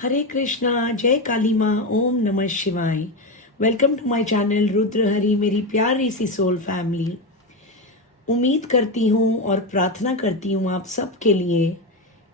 हरे कृष्णा, जय काली माँ, ओम नमः शिवाय। Welcome to my channel Rudra Hari, मेरी प्यारी सी सोल फैमिली। उम्मीद करती हूँ और प्रार्थना करती हूँ आप सब के लिए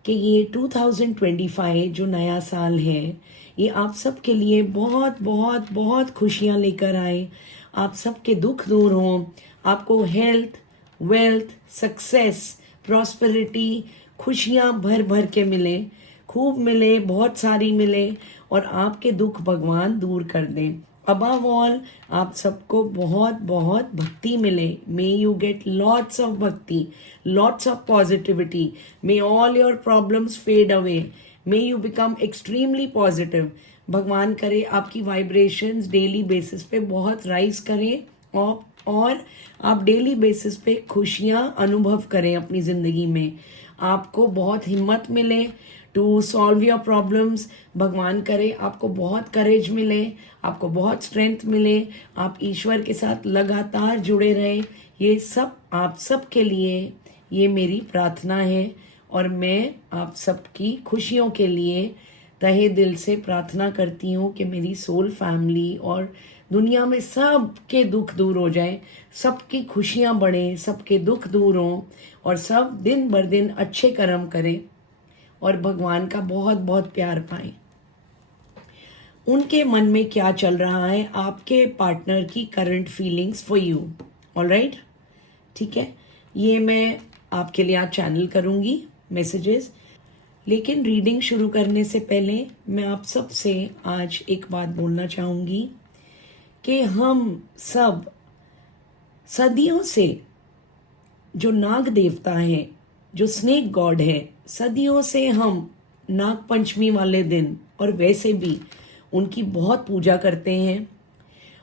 कि ये 2025 जो नया साल है, ये आप सब के लिए बहुत बहुत बहुत खुशियाँ लेकर आए। आप सबके दुख दूर हों, आपको हेल्थ, वेल्थ, सक्सेस, प्रॉस्पेरिटी, खुशियाँ भर भर के मिले, खूब मिले, बहुत सारी मिले और आपके दुख भगवान दूर कर दें। अबव ऑल आप सबको बहुत बहुत भक्ति मिले। May you get lots of bhakti, lots of positivity. May all your problems fade away. May you become extremely positive. भगवान करे आपकी वाइब्रेशंस डेली बेसिस पे बहुत राइज करें और आप डेली बेसिस पे खुशियां अनुभव करें अपनी जिंदगी में। आपको बहुत हिम्मत मिले टू सॉल्व योर प्रॉब्लम्स। भगवान करे आपको बहुत करेज मिले, आपको बहुत स्ट्रेंथ मिले, आप ईश्वर के साथ लगातार जुड़े रहें। ये सब आप सब के लिए ये मेरी प्रार्थना है और मैं आप सबकी खुशियों के लिए तहे दिल से प्रार्थना करती हूँ कि मेरी सोल फैमिली और दुनिया में सबके दुख दूर हो जाए, सबकी खुशियाँ बढ़े, सबके दुख दूर हों और सब दिन बर दिन अच्छे कर्म करें और भगवान का बहुत बहुत प्यार पाएं। उनके मन में क्या चल रहा है, आपके पार्टनर की current feelings for you. Alright, ठीक है, ये मैं आपके लिए आज चैनल करूँगी मैसेजेस। लेकिन रीडिंग शुरू करने से पहले मैं आप सब से आज एक बात बोलना चाहूँगी कि हम सब सदियों से जो नाग देवता है, जो स्नेक गॉड है, सदियों से हम नाग पंचमी वाले दिन और वैसे भी उनकी बहुत पूजा करते हैं।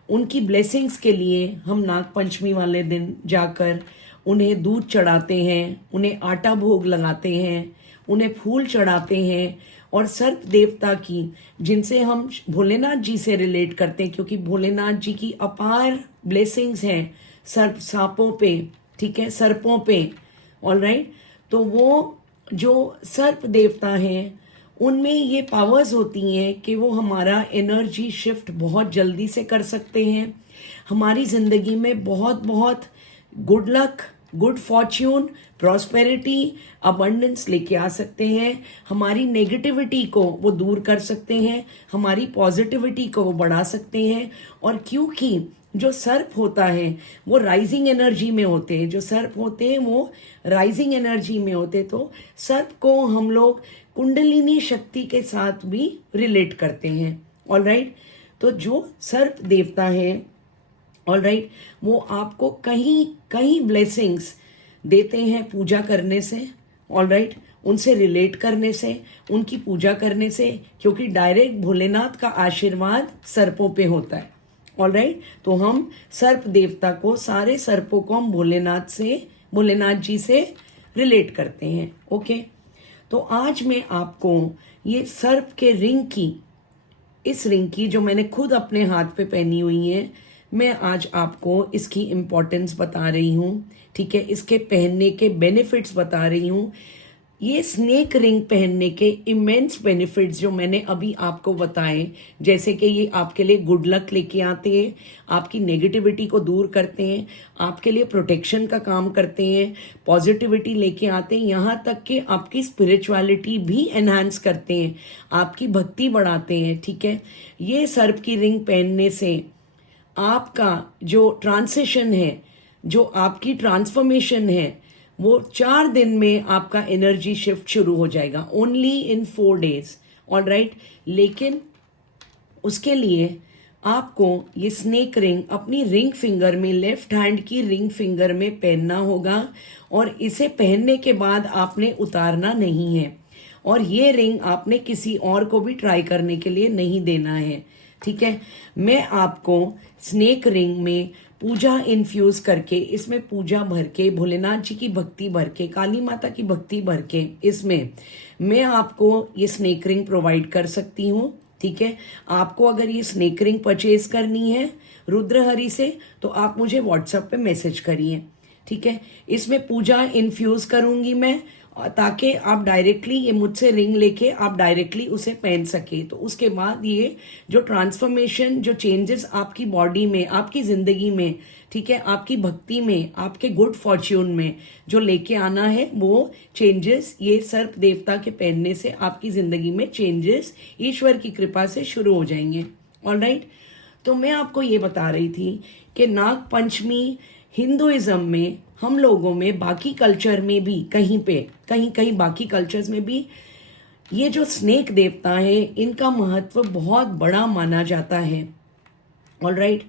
उनकी ब्लेसिंग्स के लिए हम नाग पंचमी वाले दिन जाकर उन्हें दूध चढ़ाते हैं, उन्हें आटा भोग लगाते हैं, उन्हें फूल चढ़ाते हैं। और सर्प देवता की, जिनसे हम भोलेनाथ जी से रिलेट करते हैं, क्योंकि भोलेनाथ जी की अपार ब्लेसिंग्स हैं सर्प सांपों पे, ठीक है, सर्पों पे। ऑलराइट, तो वो जो सर्प देवता हैं उनमें ये पावर्स होती हैं कि वो हमारा एनर्जी शिफ्ट बहुत जल्दी से कर सकते हैं, हमारी जिंदगी में बहुत बहुत good luck, good Fortune, prosperity, abundance लेके आ सकते हैं। हमारी नेगेटिविटी को वो दूर कर सकते हैं, हमारी पॉजिटिविटी को वो बढ़ा सकते हैं। और क्योंकि जो सर्प होता है वो राइजिंग एनर्जी में होते हैं, जो सर्प होते हैं वो राइजिंग एनर्जी में होते, तो सर्प को हम लोग कुंडलिनी शक्ति के साथ भी रिलेट करते हैं। ऑलराइट, तो जो सर्प देवता है, ऑलराइट, वो आपको कहीं कहीं ब्लेसिंग्स देते हैं पूजा करने से। ऑलराइट, उनसे रिलेट करने से, उनकी पूजा करने से, क्योंकि डायरेक्ट भोलेनाथ का आशीर्वाद सर्पों पे होता है। ऑलराइट, तो हम सर्प देवता को, सारे सर्पों को हम भोलेनाथ जी से रिलेट करते हैं। ओके, तो आज मैं आपको ये सर्प के रिंग की, इस रिंग की जो मैंने खुद अपने हाथ पे पहनी हुई है, मैं आज आपको इसकी इम्पोर्टेंस बता रही हूँ। ठीक है, इसके पहनने के बेनिफिट्स बता रही हूँ। ये स्नेक रिंग पहनने के इमेंस बेनिफिट्स जो मैंने अभी आपको बताए, जैसे कि ये आपके लिए गुड लक लेके आते हैं, आपकी नेगेटिविटी को दूर करते हैं, आपके लिए प्रोटेक्शन का काम करते हैं, पॉजिटिविटी लेके आते हैं, यहाँ तक कि आपकी स्पिरिचुअलिटी भी एनहांस करते हैं, आपकी भक्ति बढ़ाते हैं। ठीक है, ये सर्प की रिंग पहनने से आपका जो ट्रांसिशन है, जो आपकी ट्रांसफॉर्मेशन है, वो 4 दिन में आपका एनर्जी शिफ्ट शुरू हो जाएगा, ओनली इन 4 days। ऑलराइट, लेकिन उसके लिए आपको ये स्नेक रिंग अपनी रिंग फिंगर में, लेफ्ट हैंड की रिंग फिंगर में पहनना होगा और इसे पहनने के बाद आपने उतारना नहीं है और ये रिंग आपने किसी और को भी ट्राई करने के लिए नहीं देना है। ठीक है, मैं आपको स्नेक रिंग में पूजा इन्फ्यूज करके, इसमें पूजा भर के, भोलेनाथ जी की भक्ति भर के, काली माता की भक्ति भर के, इसमें मैं आपको ये स्नेक रिंग प्रोवाइड कर सकती हूँ। ठीक है, आपको अगर ये स्नेक रिंग परचेज करनी है रुद्र हरि से तो आप मुझे व्हाट्सएप पे मैसेज करिए। ठीक है, इसमें पूजा इन्फ्यूज करूंगी मैं ताकि आप डायरेक्टली ये मुझसे रिंग लेके आप डायरेक्टली उसे पहन सके। तो उसके बाद ये जो ट्रांसफॉर्मेशन, जो चेंजेस आपकी बॉडी में, आपकी जिंदगी में, ठीक है, आपकी भक्ति में, आपके गुड फॉर्च्यून में जो लेके आना है, वो चेंजेस ये सर्प देवता के पहनने से आपकी जिंदगी में चेंजेस ईश्वर की कृपा से शुरू हो जाएंगे। ऑलराइट, तो मैं आपको ये बता रही थी कि नाग पंचमी हिंदुइज्म में, हम लोगों में, बाकी कल्चर में भी, कहीं कहीं बाकी कल्चर्स में भी ये जो स्नेक देवता है इनका महत्व बहुत बड़ा माना जाता है। ऑलराइट,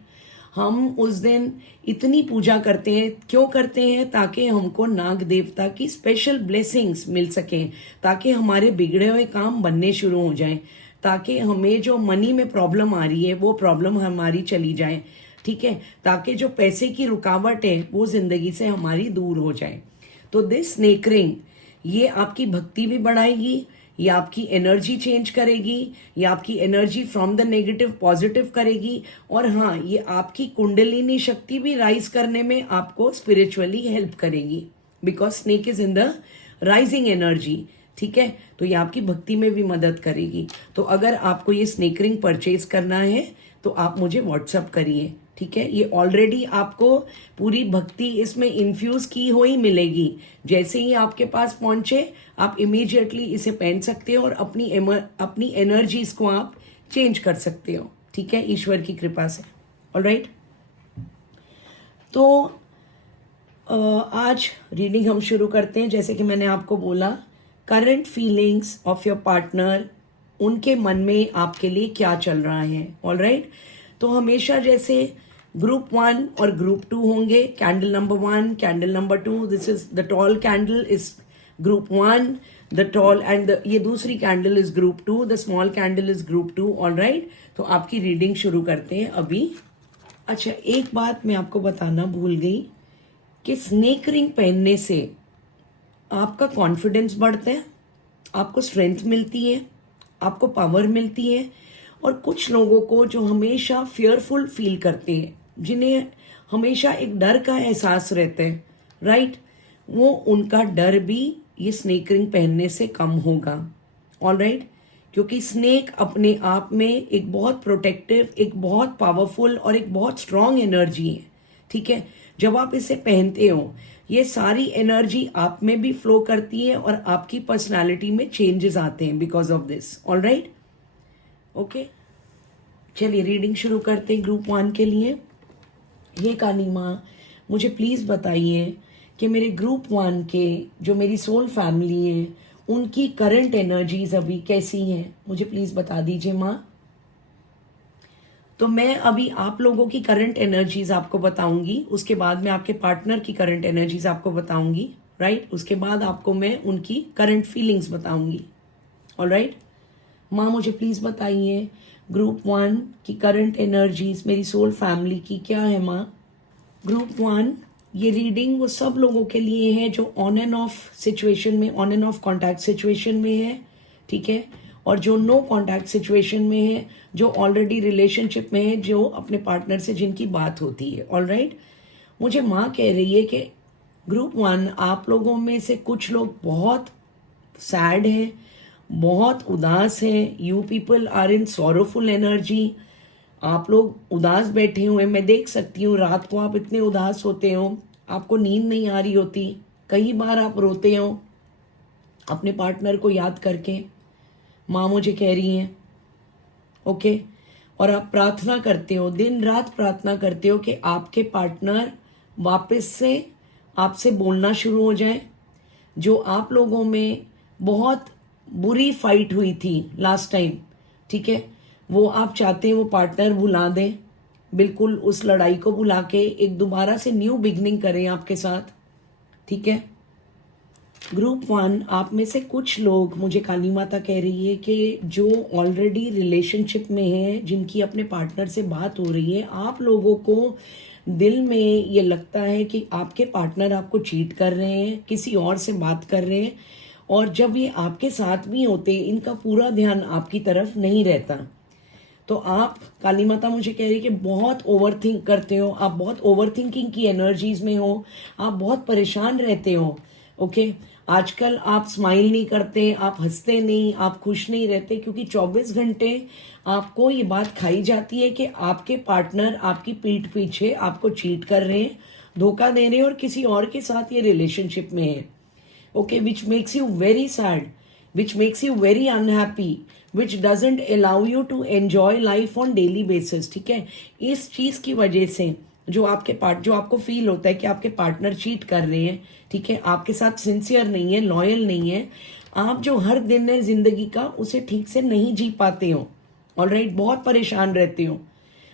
हम उस दिन इतनी पूजा करते हैं, क्यों करते हैं? ताकि हमको नाग देवता की स्पेशल ब्लेसिंग्स मिल सके, ताकि हमारे बिगड़े हुए काम बनने शुरू हो जाएं, ताकि हमें जो मनी में प्रॉब्लम आ रही है वो प्रॉब्लम हमारी चली जाए, ठीक है, ताकि जो पैसे की रुकावट है वो जिंदगी से हमारी दूर हो जाए। तो दिस स्नेक रिंग ये आपकी भक्ति भी बढ़ाएगी, ये आपकी एनर्जी चेंज करेगी, ये आपकी energy from the negative positive करेगी, और हाँ, ये आपकी कुंडलिनी शक्ति भी राइज करने में आपको स्पिरिचुअली हेल्प करेगी, because snake is in the rising energy, ठीक है। तो ये आपकी भक्ति में भी मदद करेगी। तो अगर आपको ये स्नेक रिंग परचेज करना है तो आप मुझे व्हाट्सअप करिए, ठीक है। ये ऑलरेडी आपको पूरी भक्ति इसमें इन्फ्यूज की हुई मिलेगी। जैसे ही आपके पास पहुंचे आप इमीडिएटली इसे पहन सकते हो और अपनी एनर्जीज को आप चेंज कर सकते हो, ठीक है, ईश्वर की कृपा से। ऑलराइट, तो आज रीडिंग हम शुरू करते हैं। जैसे कि मैंने आपको बोला, current feelings of your partner, उनके मन में आपके लिए क्या चल रहा है। ऑलराइट, तो हमेशा जैसे ग्रुप 1 और ग्रुप 2 होंगे, candle number 1, candle number 2, this is the tall candle is group 1, the tall and ये दूसरी candle is group 2, the small candle is group 2। Alright, तो आपकी रीडिंग शुरू करते हैं अभी। अच्छा, एक बात मैं आपको बताना भूल गई कि स्नेक रिंग पहनने से आपका कॉन्फिडेंस बढ़ता है, आपको स्ट्रेंथ मिलती है, आपको पावर मिलती है। और कुछ लोगों को जो हमेशा फियरफुल फील करते हैं, जिन्हें हमेशा एक डर का एहसास रहता है, राइट, वो उनका डर भी ये स्नेक रिंग पहनने से कम होगा। ऑलराइट, क्योंकि स्नेक अपने आप में एक बहुत प्रोटेक्टिव, एक बहुत पावरफुल और एक बहुत स्ट्रांग एनर्जी है, ठीक है। जब आप इसे पहनते हो ये सारी एनर्जी आप में भी फ्लो करती है और आपकी पर्सनालिटी में चेंजेस आते हैं because of this. Alright, okay, चलिए रीडिंग शुरू करते हैं ग्रुप 1 के लिए। हे काली माँ, मुझे प्लीज बताइए कि मेरे ग्रुप 1 के जो मेरी सोल फैमिली है उनकी करंट एनर्जीज अभी कैसी हैं, मुझे प्लीज बता दीजिए माँ। तो मैं अभी आप लोगों की करंट एनर्जीज आपको बताऊंगी, उसके बाद मैं आपके पार्टनर की करंट एनर्जीज आपको बताऊंगी, राइट। उसके बाद आपको मैं उनकी करंट फीलिंग्स बताऊंगी। ऑलराइट, माँ मुझे प्लीज बताइए ग्रुप 1 की करंट एनर्जीज मेरी सोल फैमिली की क्या है माँ। ग्रुप 1, ये रीडिंग वो सब लोगों के लिए है जो ऑन एंड ऑफ सिचुएशन में, on end of contact situation में है, ठीक है, और जो नो कॉन्टैक्ट सिचुएशन में है, जो ऑलरेडी रिलेशनशिप में है, जो अपने पार्टनर से जिनकी बात होती है। ऑलराइट, मुझे माँ कह रही है कि ग्रुप 1 आप लोगों में से कुछ लोग बहुत सैड हैं, बहुत उदास हैं। You people are in sorrowful energy. आप लोग उदास बैठे हुए, मैं देख सकती हूँ रात को आप इतने उदास होते हो, आपको नींद नहीं आ रही होती, कई बार आप रोते हो अपने पार्टनर को याद करके, माँ मुझे कह रही हैं, ओके। और आप प्रार्थना करते हो, दिन रात प्रार्थना करते हो कि आपके पार्टनर वापस से आपसे बोलना शुरू हो जाए। जो आप लोगों में बहुत बुरी फाइट हुई थी लास्ट टाइम, ठीक है, वो आप चाहते हैं वो पार्टनर भुला दें, बिल्कुल उस लड़ाई को भुला के एक दोबारा से न्यू बिगनिंग करें आपके साथ, ठीक है। ग्रुप 1 आप में से कुछ लोग, मुझे काली माता कह रही है कि जो ऑलरेडी रिलेशनशिप में है, जिनकी अपने पार्टनर से बात हो रही है, आप लोगों को दिल में ये लगता है कि आपके पार्टनर आपको चीट कर रहे हैं, किसी और से बात कर रहे हैं, और जब ये आपके साथ भी होते इनका पूरा ध्यान आपकी तरफ नहीं रहता। तो आप, काली माता मुझे कह रही है कि बहुत ओवर थिंक करते हो, आप बहुत ओवर थिंकिंग की एनर्जीज में हो, आप बहुत परेशान रहते हो, ओके। आजकल आप स्माइल नहीं करते, आप हंसते नहीं, आप खुश नहीं रहते, क्योंकि 24 घंटे आपको ये बात खाई जाती है कि आपके पार्टनर आपकी पीठ पीछे आपको चीट कर रहे हैं, धोखा दे रहे हैं और किसी और के साथ ये रिलेशनशिप में है। Okay, which makes you very sad, which makes you very unhappy, which doesn't allow you to enjoy life on daily basis. ठीक है, इस चीज की वजह से जो आपको फील होता है कि आपके पार्टनर चीट कर रहे हैं, ठीक है, आपके साथ सिंसियर नहीं है, लॉयल नहीं है, आप जो हर दिन है जिंदगी का उसे ठीक से नहीं जी पाते हो, ऑलराइट, बहुत परेशान रहते हो,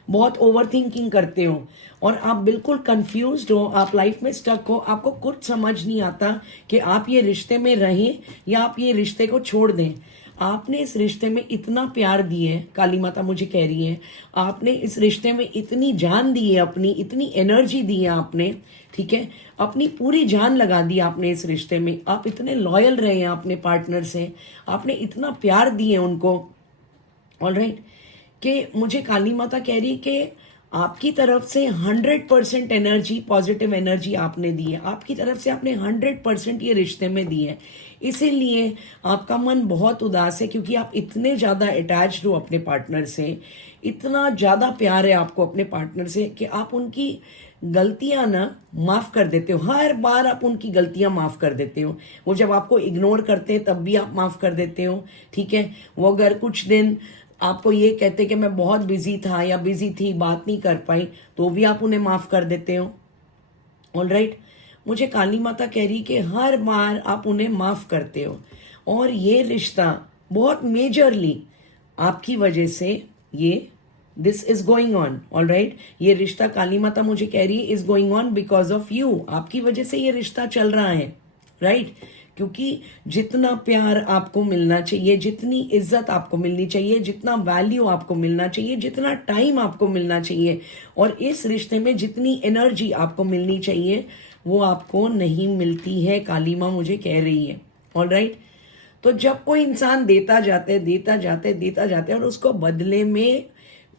बहुत ओवर थिंकिंग करते हो और आप बिल्कुल कंफ्यूज्ड हो, आप लाइफ में स्टक हो, आपको कुछ समझ नहीं आता कि आप ये रिश्ते में रहें या आप ये रिश्ते को छोड़ दें। आपने इस रिश्ते में इतना प्यार दिए, काली माता मुझे कह रही है, आपने इस रिश्ते में इतनी जान दी है, अपनी इतनी एनर्जी दी है आपने, ठीक है, अपनी पूरी जान लगा दी आपने इस रिश्ते में, आप इतने लॉयल रहे हैं अपने पार्टनर से, आपने इतना प्यार दिए उनको, ऑलराइट, कि मुझे काली माता कह रही कि आपकी तरफ से 100% एनर्जी, पॉजिटिव एनर्जी आपने दी है, आपकी तरफ से आपने 100% ये रिश्ते में दी है, इसीलिए आपका मन बहुत उदास है, क्योंकि आप इतने ज्यादा अटैच्ड हो अपने पार्टनर से, इतना ज्यादा प्यार है आपको अपने पार्टनर से कि आप उनकी गलतियां ना माफ कर देते हो, हर बार आप उनकी गलतियां माफ कर देते हो। वो जब आपको इग्नोर करते हैं तब भी आप माफ कर देते हो, ठीक है, वो अगर कुछ दिन आपको ये कहते कि मैं बहुत बिजी था या बिजी थी, बात नहीं कर पाई, तो भी आप उन्हें माफ कर देते हो, ऑलराइट। मुझे काली माता कह रही कि हर बार आप उन्हें माफ करते हो और ये रिश्ता बहुत मेजरली आपकी वजह से ये this is going on, alright, ये रिश्ता काली माता मुझे कह रही है is going on because of you, आपकी वजह से ये रिश्ता चल रहा है, राइट, क्योंकि जितना प्यार आपको मिलना चाहिए, जितनी इज्जत आपको मिलनी चाहिए, जितना वैल्यू आपको मिलना चाहिए, जितना टाइम आपको मिलना चाहिए और इस रिश्ते में जितनी एनर्जी आपको मिलनी चाहिए, वो आपको नहीं मिलती है, काली माँ मुझे कह रही है, ऑलराइट। तो जब कोई इंसान देता जाता है, देता जाता है, देता जाता है और उसको बदले में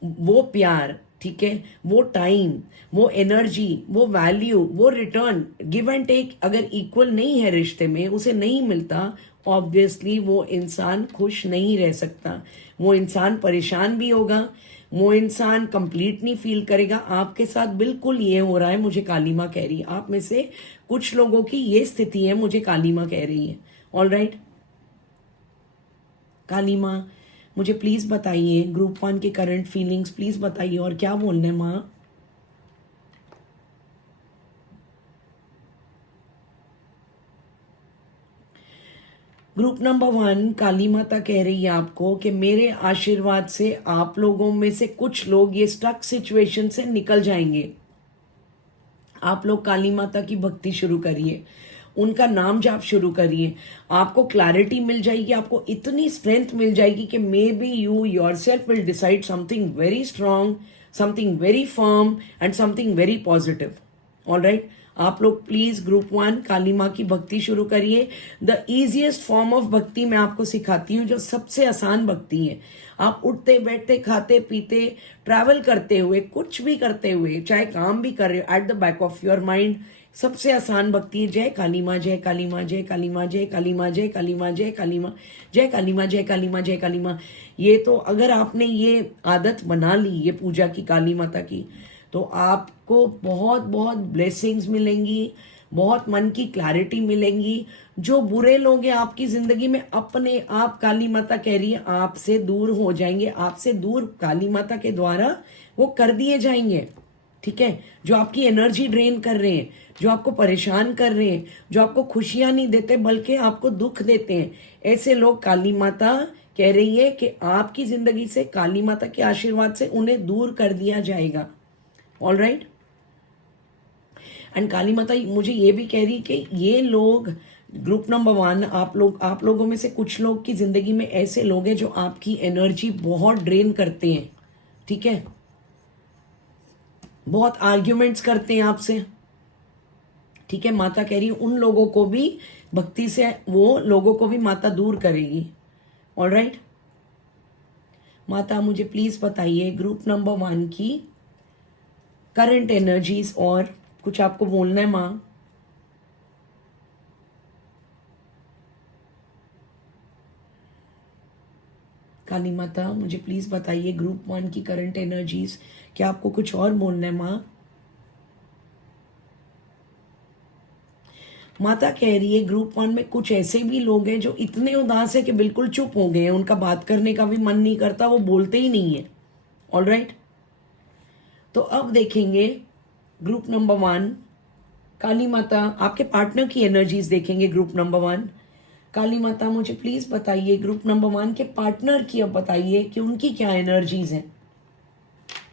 वो प्यार, ठीक है, वो टाइम, वो एनर्जी, वो वैल्यू, वो रिटर्न, गिव एंड टेक अगर इक्वल नहीं है रिश्ते में, उसे नहीं मिलता, ऑब्वियसली वो इंसान खुश नहीं रह सकता, वो इंसान परेशान भी होगा, वो इंसान कंप्लीट नहीं फील करेगा। आपके साथ बिल्कुल ये हो रहा है, मुझे काली माँ कह रही है, आप में से कुछ लोगों की ये स्थिति है, मुझे काली माँ कह रही है, ऑलराइट। काली माँ मुझे प्लीज बताइए ग्रुप 1 के करंट फीलिंग्स, प्लीज बताइए, और क्या बोलना है माँ। ग्रुप नंबर 1, काली माता कह रही है आपको कि मेरे आशीर्वाद से आप लोगों में से कुछ लोग ये स्टक सिचुएशन से निकल जाएंगे। आप लोग काली माता की भक्ति शुरू करिए, उनका नाम जाप शुरू करिए, आपको क्लैरिटी मिल जाएगी, आपको इतनी स्ट्रेंथ मिल जाएगी कि may be you yourself will decide something very strong, something very firm and something very positive, alright. आप लोग प्लीज ग्रुप 1 काली माँ की भक्ति शुरू करिए। द इजिएस्ट फॉर्म ऑफ भक्ति मैं आपको सिखाती हूँ, जो सबसे आसान भक्ति है। आप उठते बैठते खाते पीते ट्रैवल करते हुए कुछ भी करते हुए, चाहे काम भी कर रहे हो, at the back of your mind सबसे आसान भक्ति है जय काली माँ, जय काली माँ, जय काली माँ, जय काली माँ, जय काली माँ, जय काली माँ, जय काली माँ, जय काली माँ, जय काली माँ। ये तो अगर आपने ये आदत बना ली ये पूजा की, काली माता की, तो आपको बहुत बहुत ब्लेसिंग्स मिलेंगी, बहुत मन की क्लैरिटी मिलेंगी। जो बुरे लोग हैं आपकी जिंदगी में, अपने आप काली माता कह रही है आपसे दूर हो जाएंगे, आपसे दूर काली माता के द्वारा वो कर दिए जाएंगे, ठीक है। जो आपकी एनर्जी ड्रेन कर रहे हैं, जो आपको परेशान कर रहे हैं, जो आपको खुशियां नहीं देते बल्कि आपको दुख देते हैं, ऐसे लोग काली माता कह रही है कि आपकी जिंदगी से काली माता के आशीर्वाद से उन्हें दूर कर दिया जाएगा, ऑलराइट। एंड काली माता मुझे ये भी कह रही कि ये लोग ग्रुप नंबर 1, आप लोगों में से कुछ लोग की जिंदगी में ऐसे लोग हैं जो आपकी एनर्जी बहुत ड्रेन करते हैं, ठीक है, बहुत आर्ग्यूमेंट्स करते हैं आपसे, ठीक है। माता कह रही है उन लोगों को भी भक्ति से, वो लोगों को भी माता दूर करेगी, ऑलराइट। माता मुझे प्लीज बताइए ग्रुप नंबर 1 की करंट एनर्जीज, और कुछ आपको बोलना है माँ। काली माता मुझे प्लीज बताइए ग्रुप 1 की करंट एनर्जीज। क्या आपको कुछ और बोलना है माँ? माता कह रही है ग्रुप 1 में कुछ ऐसे भी लोग हैं जो इतने उदास है कि बिल्कुल चुप हो गए हैं, उनका बात करने का भी मन नहीं करता, वो बोलते ही नहीं है। ऑलराइट, तो अब देखेंगे ग्रुप नंबर 1। काली माता आपके पार्टनर की एनर्जीज देखेंगे ग्रुप नंबर 1। काली माता मुझे प्लीज बताइए ग्रुप नंबर 1 के पार्टनर की, अब बताइए कि उनकी क्या एनर्जीज हैं।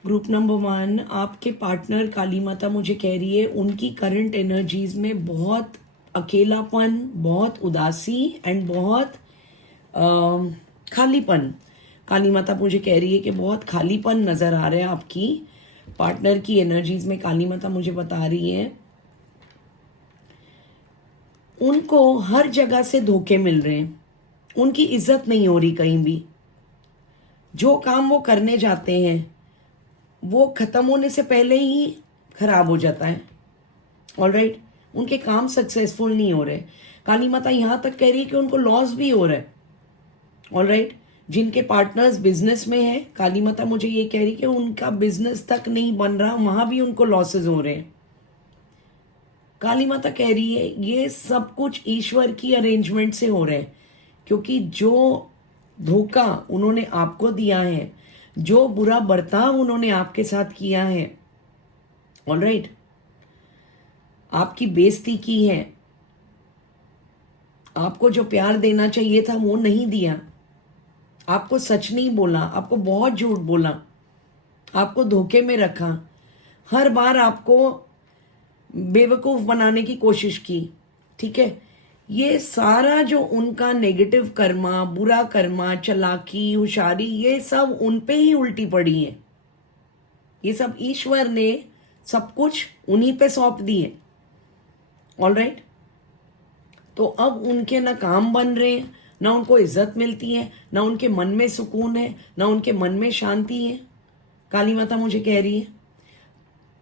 ग्रुप नंबर 1 आपके पार्टनर, काली माता मुझे कह रही है उनकी करंट एनर्जीज में बहुत अकेलापन, बहुत उदासी एंड बहुत खालीपन। काली माता मुझे कह रही है कि बहुत खालीपन नजर आ रहा है आपकी पार्टनर की एनर्जीज में। काली माता मुझे बता रही है उनको हर जगह से धोखे मिल रहे हैं, उनकी इज्जत नहीं हो रही कहीं भी। जो काम वो करने जाते हैं वो खत्म होने से पहले ही खराब हो जाता है। ऑलराइट, उनके काम सक्सेसफुल नहीं हो रहे। काली माता यहां तक कह रही है कि उनको लॉस भी हो रहा है। ऑलराइट, जिनके पार्टनर्स बिजनेस में है, काली माता मुझे ये कह रही कि उनका बिजनेस तक नहीं बन रहा, वहां भी उनको लॉसेस हो रहे हैं। काली माता कह रही है ये सब कुछ ईश्वर की अरेंजमेंट से हो रहा है, क्योंकि जो धोखा उन्होंने आपको दिया है, जो बुरा बर्ताव उन्होंने आपके साथ किया है, ऑलराइट, आपकी बेइज्जती की है, आपको जो प्यार देना चाहिए था वो नहीं दिया, आपको सच नहीं बोला, आपको बहुत झूठ बोला, आपको धोखे में रखा, हर बार आपको बेवकूफ बनाने की कोशिश की। ठीक है, ये सारा जो उनका नेगेटिव कर्मा, बुरा कर्मा, चालाकी, होशियारी, ये सब उन पे ही उल्टी पड़ी है। ये सब ईश्वर ने सब कुछ उन्हीं पे सौंप दिए। ऑलराइट, तो अब उनके ना काम बन रहे हैं, ना उनको इज्जत मिलती है, ना उनके मन में सुकून है, ना उनके मन में शांति है। काली माता मुझे कह रही है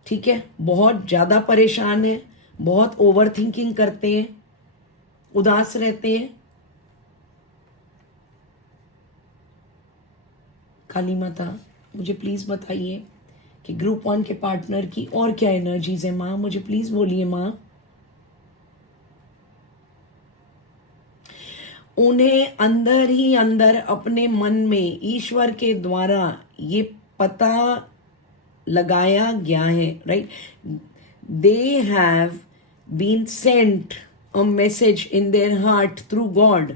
ठीक है, बहुत ज्यादा परेशान है, बहुत ओवर थिंकिंग करते हैं, उदास रहते हैं। काली माता मुझे प्लीज बताइए कि ग्रुप 1 के पार्टनर की और क्या एनर्जीज है माँ, मुझे प्लीज बोलिए माँ। उन्हें अंदर ही अंदर अपने मन में ईश्वर के द्वारा ये पता लगाया गया है, right, they have been sent a message in their heart through God.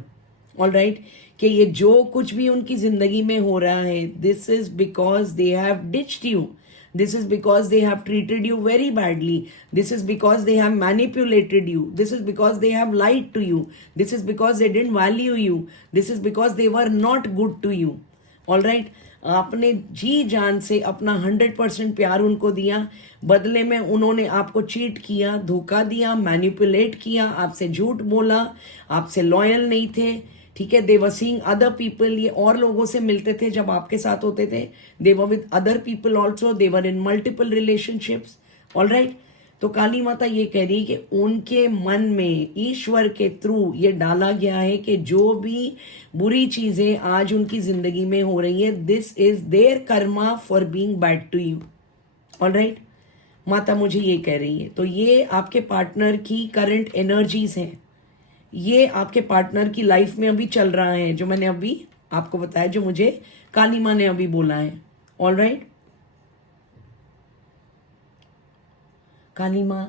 Alright, कि ये जो कुछ भी उनकी जिंदगी में हो रहा है, this is because they have ditched you, this is because they have treated you very badly, this is because they have manipulated you, this is because they have lied to you, this is because they didn't value you, this is because they were not good to you. all right, आपने जी जान से अपना 100% प्यार उनको दिया, बदले में उन्होंने आपको चीट किया, धोखा दिया, मैनिपुलेट किया, आपसे झूठ बोला, आपसे लॉयल नहीं थे। ठीक है, दे वर सीइंग अदर पीपल, ये और लोगों से मिलते थे जब आपके साथ होते थे, they were with other people also, they were in multiple relationships. Alright, तो काली माता ये कह रही है कि उनके मन में ईश्वर के थ्रू ये डाला गया है कि जो भी बुरी चीजें आज उनकी जिंदगी में हो रही है, this is their karma for being bad to you. Alright, माता मुझे ये कह रही है। तो ये आपके पार्टनर की करंट एनर्जीज हैं, ये आपके पार्टनर की लाइफ में अभी चल रहा है, जो मैंने अभी आपको बताया, जो मुझे काली माँ ने अभी बोला है। ऑलराइट, काली माँ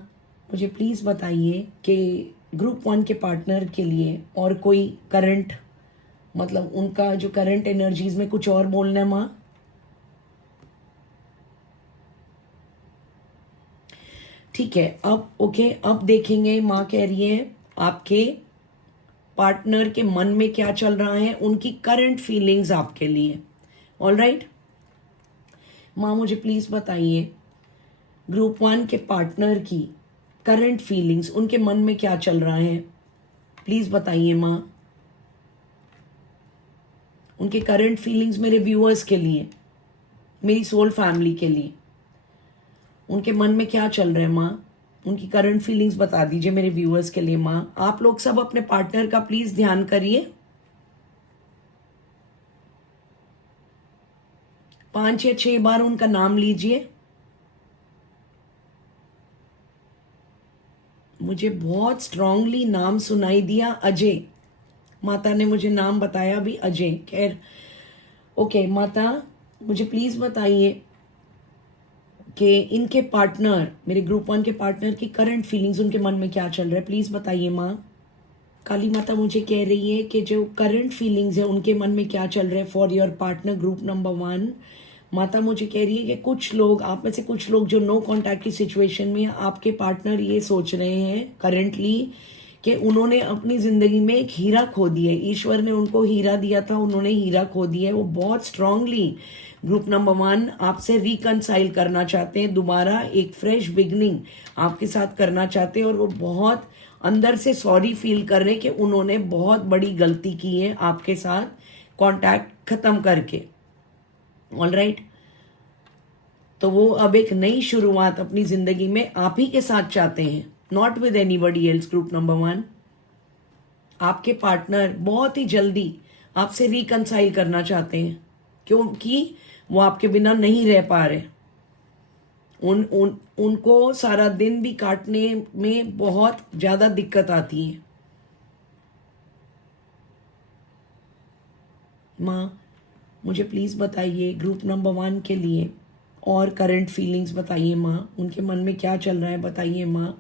मुझे प्लीज बताइए कि ग्रुप 1 के पार्टनर के लिए और कोई करंट, मतलब उनका जो करंट एनर्जीज में कुछ और बोलना है माँ। ठीक है, अब ओके, अब देखेंगे माँ कह रही है आपके पार्टनर के मन में क्या चल रहा है, उनकी करंट फीलिंग्स आपके लिए। ऑलराइट, माँ मुझे प्लीज बताइए ग्रुप 1 के पार्टनर की करंट फीलिंग्स, उनके मन में क्या चल रहा है, प्लीज बताइए माँ। उनके करंट फीलिंग्स मेरे व्यूअर्स के लिए, मेरी सोल फैमिली के लिए, उनके मन में क्या चल रहा है माँ, उनकी करंट फीलिंग्स बता दीजिए मेरे व्यूअर्स के लिए माँ। आप लोग सब अपने पार्टनर का प्लीज ध्यान करिए। 5 या 6 बार उनका नाम लीजिए। मुझे बहुत स्ट्रांगली नाम सुनाई दिया, अजय। माता ने मुझे नाम बताया भी, अजय। खैर ओके माता, मुझे प्लीज बताइए कि इनके पार्टनर, मेरे ग्रुप 1 के पार्टनर की करंट फीलिंग्स, उनके मन में क्या चल रहा है, प्लीज बताइए माँ। काली माता मुझे कह रही है कि जो करंट फीलिंग्स है उनके मन में क्या चल रहा है for your partner group number 1। माता मुझे कह रही है कि कुछ लोग, आप में से कुछ लोग जो नो कांटेक्ट की सिचुएशन में, आपके पार्टनर ये सोच रहे हैं करंटली कि उन्होंने अपनी जिंदगी में एक हीरा खो दिया है। ईश्वर ने उनको हीरा दिया था, उन्होंने हीरा खो दिया है। वो बहुत स्ट्रांगली ग्रुप नंबर 1 आपसे रिकनसाइल करना चाहते हैं, दोबारा एक फ्रेश बिगनिंग आपके साथ करना चाहते हैं। और वो बहुत अंदर से सॉरी फील कर रहे हैं कि उन्होंने बहुत बड़ी गलती की है आपके साथ कांटेक्ट खत्म करके। ऑलराइट, तो वो अब एक नई शुरुआत अपनी जिंदगी में आप ही के साथ चाहते हैं, not with anybody else. Group number 1 आपके पार्टनर बहुत ही जल्दी आपसे रिकनसाइल करना चाहते हैं, क्योंकि वो आपके बिना नहीं रह पा रहे। उनको सारा दिन भी काटने में बहुत ज्यादा दिक्कत आती है। माँ मुझे प्लीज बताइए ग्रुप नंबर 1 के लिए और करंट फीलिंग्स बताइए माँ, उनके मन में क्या चल रहा है बताइए माँ।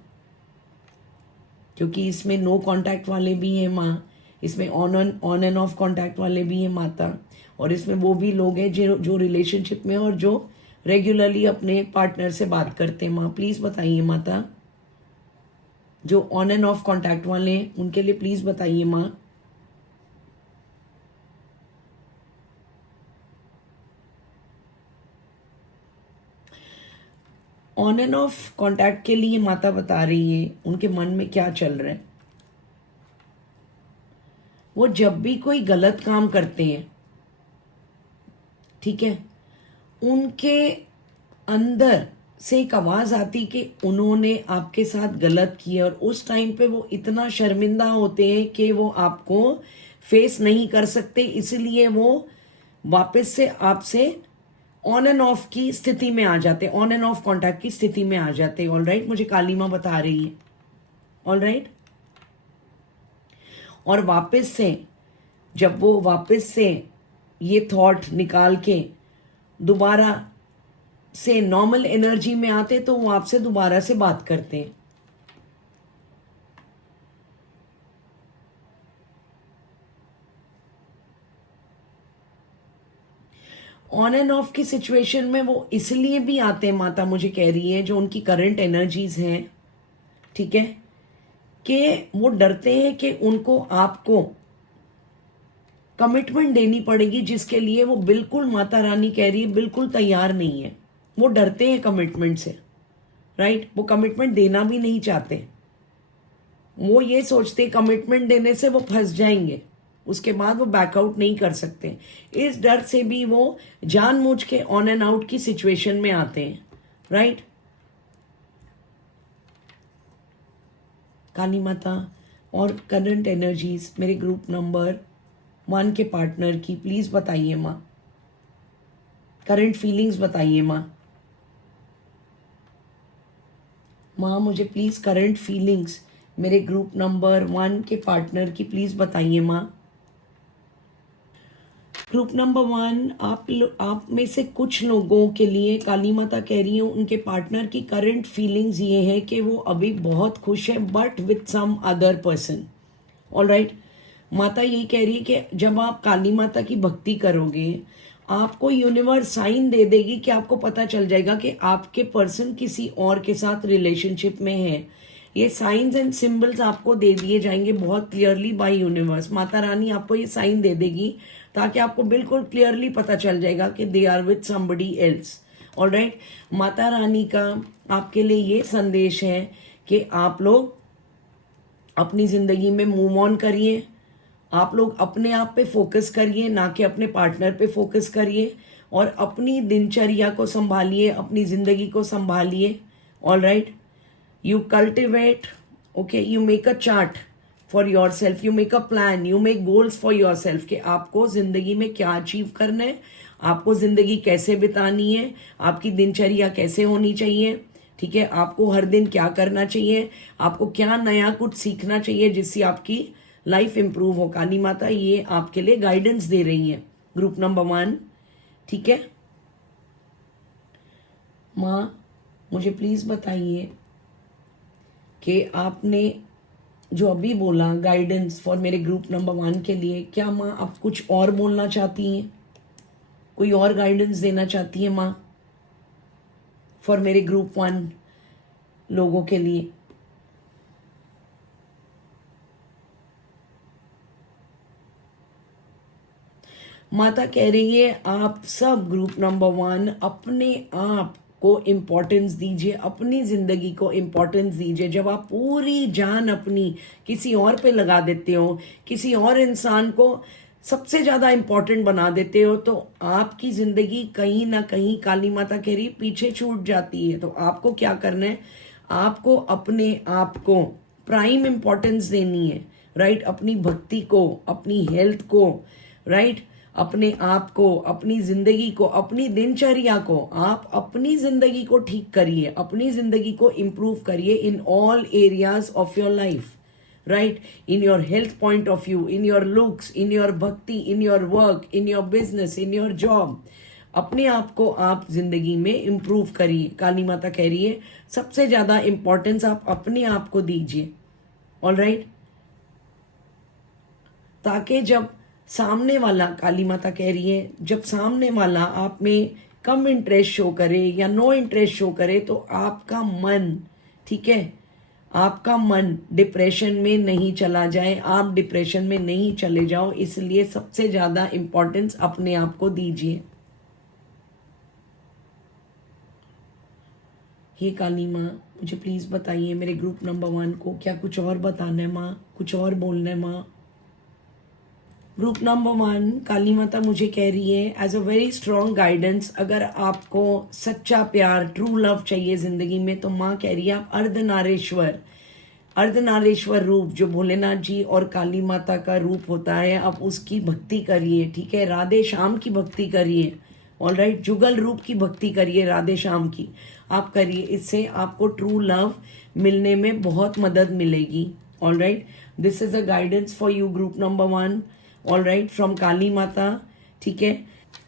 क्योंकि इसमें नो कांटेक्ट वाले भी हैं माँ, इसमें ऑन एंड ऑफ कांटेक्ट वाले भी हैं माता, और इसमें वो भी लोग हैं जो रिलेशनशिप में और जो रेगुलरली अपने पार्टनर से बात करते हैं। माँ प्लीज बताइए माता, जो ऑन एंड ऑफ कांटेक्ट वाले हैं उनके लिए प्लीज बताइए माँ। ऑन एंड ऑफ कांटेक्ट के लिए माता बता रही है उनके मन में क्या चल रहा है। वो जब भी कोई गलत काम करते हैं, ठीक है, उनके अंदर से एक आवाज आती कि उन्होंने आपके साथ गलत किया, और उस टाइम पे वो इतना शर्मिंदा होते हैं कि वो आपको फेस नहीं कर सकते, इसलिए वो वापस से आपसे ऑन एंड ऑफ की स्थिति में आ जाते, ऑन एंड ऑफ कांटेक्ट की स्थिति में आ जाते। ऑल राइट, मुझे काली माँ बता रही है। ऑल राइट, और वापस से जब वो वापस से ये थॉट निकाल के दोबारा से नॉर्मल एनर्जी में आते, तो वो आपसे दोबारा से बात करते हैं। ऑन एंड ऑफ की सिचुएशन में वो इसलिए भी आते हैं, माता मुझे कह रही है, जो उनकी करंट एनर्जीज हैं, ठीक है, कि वो डरते हैं कि उनको आपको कमिटमेंट देनी पड़ेगी, जिसके लिए वो बिल्कुल, माता रानी कह रही है, बिल्कुल तैयार नहीं है। वो डरते हैं कमिटमेंट से, राइट, वो कमिटमेंट देना भी नहीं चाहते। वो ये सोचते कमिटमेंट देने से वो फंस जाएंगे, उसके बाद वो बैकआउट नहीं कर सकते। इस डर से भी वो जानबूझ के ऑन एंड आउट की सिचुएशन में आते हैं, राइट। काली माता और करंट एनर्जीज मेरे ग्रुप नंबर 1 के पार्टनर की प्लीज बताइए माँ। करंट फीलिंग्स बताइए माँ। माँ मुझे प्लीज करंट फीलिंग्स मेरे ग्रुप नंबर 1 के पार्टनर की प्लीज बताइए माँ। ग्रुप नंबर 1, आप में से कुछ लोगों के लिए काली माता कह रही हूँ, उनके पार्टनर की करंट फीलिंग्स ये है कि वो अभी बहुत खुश है, but with some other person. Alright, माता यही कह रही है कि जब आप काली माता की भक्ति करोगे, आपको यूनिवर्स साइन दे देगी कि आपको पता चल जाएगा कि आपके पर्सन किसी और के साथ रिलेशनशिप में है। ये साइंस एंड सिंबल्स आपको दे दिए जाएंगे बहुत clearly bye universe. Mata Rani आपको ये साइन दे देगी ताकि आपको बिल्कुल क्लियरली पता चल जाएगा कि they are with somebody else. Alright, माता रानी का आपके लिए ये संदेश है कि आप लोग अपनी जिंदगी में मूव ऑन करिए, आप लोग अपने आप पे फोकस करिए, ना कि अपने पार्टनर पे फोकस करिए, और अपनी दिनचर्या को संभालिए, अपनी जिंदगी को संभालिए। Alright, you cultivate, okay, you make a chart for yourself, you make a plan, you make goals for yourself कि आपको जिंदगी में क्या अचीव करना है, आपको जिंदगी कैसे बितानी है, आपकी दिनचर्या कैसे होनी चाहिए, ठीक है, आपको हर दिन क्या करना चाहिए, आपको क्या नया कुछ सीखना चाहिए जिससे आपकी लाइफ इंप्रूव हो। काली माता ये आपके लिए गाइडेंस दे रही है, ग्रुप नंबर 1, ठीक है। माँ मुझे प्लीज बताइए कि आपने जो अभी बोला गाइडेंस फॉर मेरे ग्रुप नंबर 1 के लिए, क्या माँ आप कुछ और बोलना चाहती हैं, कोई और गाइडेंस देना चाहती है माँ फॉर मेरे ग्रुप 1 लोगों के लिए? माता कह रही है आप सब ग्रुप नंबर 1 अपने आप को इम्पोर्टेंस दीजिए, अपनी जिंदगी को इम्पोर्टेंस दीजिए। जब आप पूरी जान अपनी किसी और पे लगा देते हो, किसी और इंसान को सबसे ज्यादा इम्पोर्टेंट बना देते हो, तो आपकी जिंदगी कहीं ना कहीं काली माता कह रही पीछे छूट जाती है। तो आपको क्या करना है, आपको अपने आप को प्राइम इम्पोर्टेंस देनी है, राइट। अपनी भक्ति को, अपनी हेल्थ को, राइट, अपने आप को, अपनी जिंदगी को, अपनी दिनचर्या को, आप अपनी जिंदगी को ठीक करिए, अपनी जिंदगी को इंप्रूव करिए in all areas of your life, right. In your health point of view, in your looks, in your bhakti, in your work, in your business, in your job, अपने आप को आप जिंदगी में इंप्रूव करिए। काली माता कह रही है सबसे ज्यादा इंपॉर्टेंस आप अपने आप को दीजिए, ऑल राइट। ताकि जब सामने वाला, काली माता कह रही है जब सामने वाला आप में कम इंटरेस्ट शो करे या नो इंटरेस्ट शो करे, तो आपका मन, ठीक है, आपका मन डिप्रेशन में नहीं चला जाए, आप डिप्रेशन में नहीं चले जाओ। इसलिए सबसे ज्यादा इंपॉर्टेंस अपने आप को दीजिए। हे काली माँ मुझे प्लीज बताइए मेरे ग्रुप नंबर 1 को क्या कुछ और बताना है माँ, कुछ और बोलना है माँ? ग्रुप नंबर 1 काली माता मुझे कह रही है as a very strong guidance, अगर आपको सच्चा प्यार, ट्रू लव चाहिए जिंदगी में, तो माँ कह रही है आप अर्धनारेश्वर रूप जो भोलेनाथ जी और काली माता का रूप होता है, आप उसकी भक्ति करिए, ठीक है। राधे श्याम की भक्ति करिए, ऑल राइट। जुगल रूप की भक्ति करिए, राधे श्याम की आप करिए। इससे आपको ट्रू लव मिलने में बहुत मदद मिलेगी, all right. This is a guidance for you group number 1, all right, from Kali Mata, ठीक है।